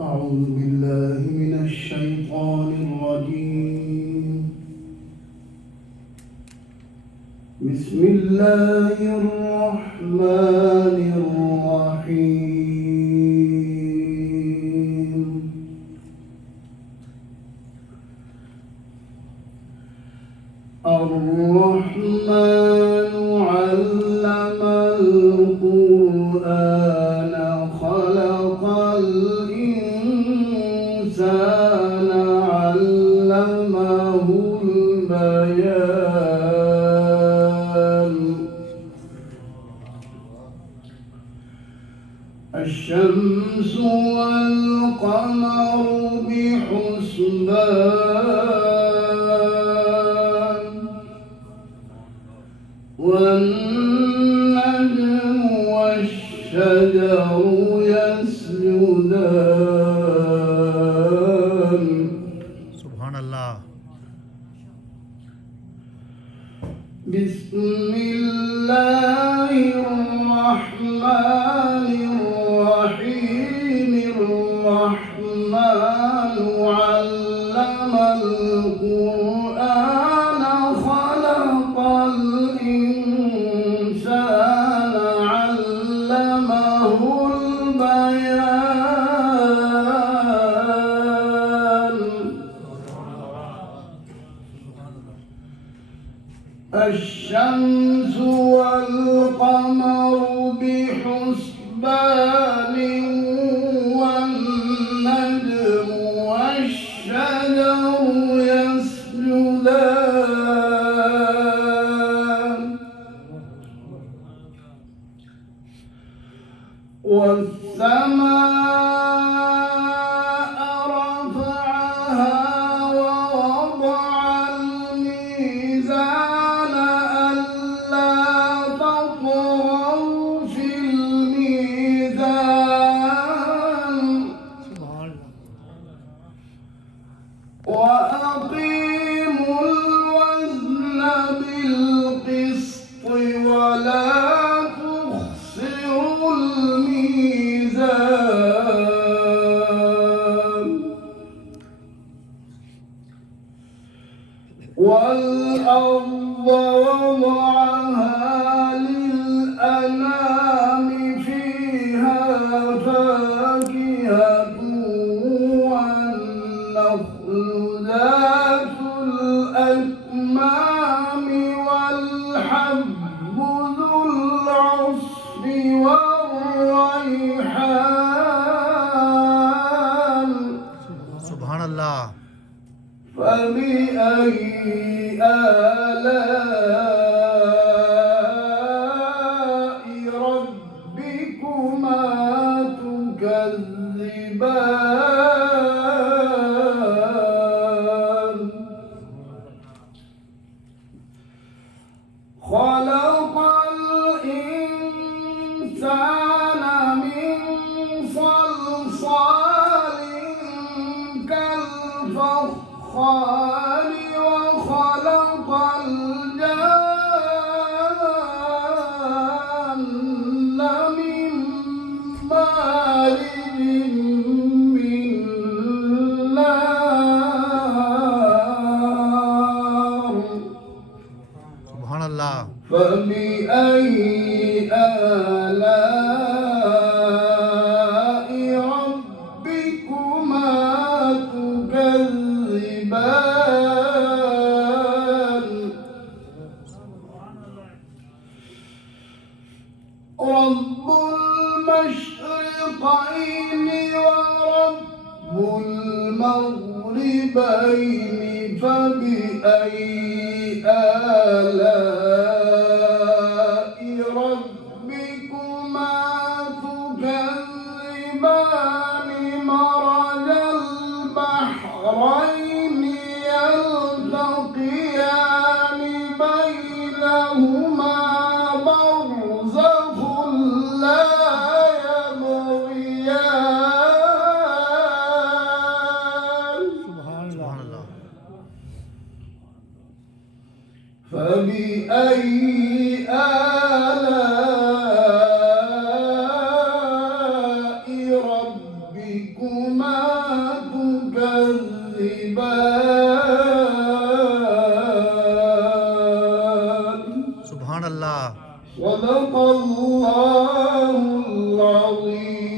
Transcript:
أعوذ بالله من الشيطان الرجيم. بسم الله الرحمن الرحيم. الرحمن علم القرآن خلق الإنسان علمه البيان. الشمس والقمر بحسبان والنجم والشجر يسجدان. سبحان الله. بسم الله الرحمن الرحيم. الرحمن علم القرآن خلق الإنسان علمه البيان. الشمس والقمر بحسبان والنجم والشجر يسجدان. والسماء رفعها ووضع الميزان ألا تطغوا في الميزان وأقيموا الوزن بالقسط ولا تخسروا الميزان. والأرض وضعها للأنام فيها فاكهة والنخل ذات الأكمام والحب ذو العصف والريحان. سبحان الله. فبأي آلاء ربكما تكذبان. خلق الإنسان من صلصال كالفخار وخلق الجن من مارج من نار. سبحان الله. فبأي آلاء ربكما تكذبان. رب المشرقين ورب المغربين فبأي آلاء ربكما تكذبان. مرج البحرين يلتقيان بينهما برزخ لا يبغيان. فبأي آلاء ربكما تكذبان सुभान अल्लाह صدق الله العظيم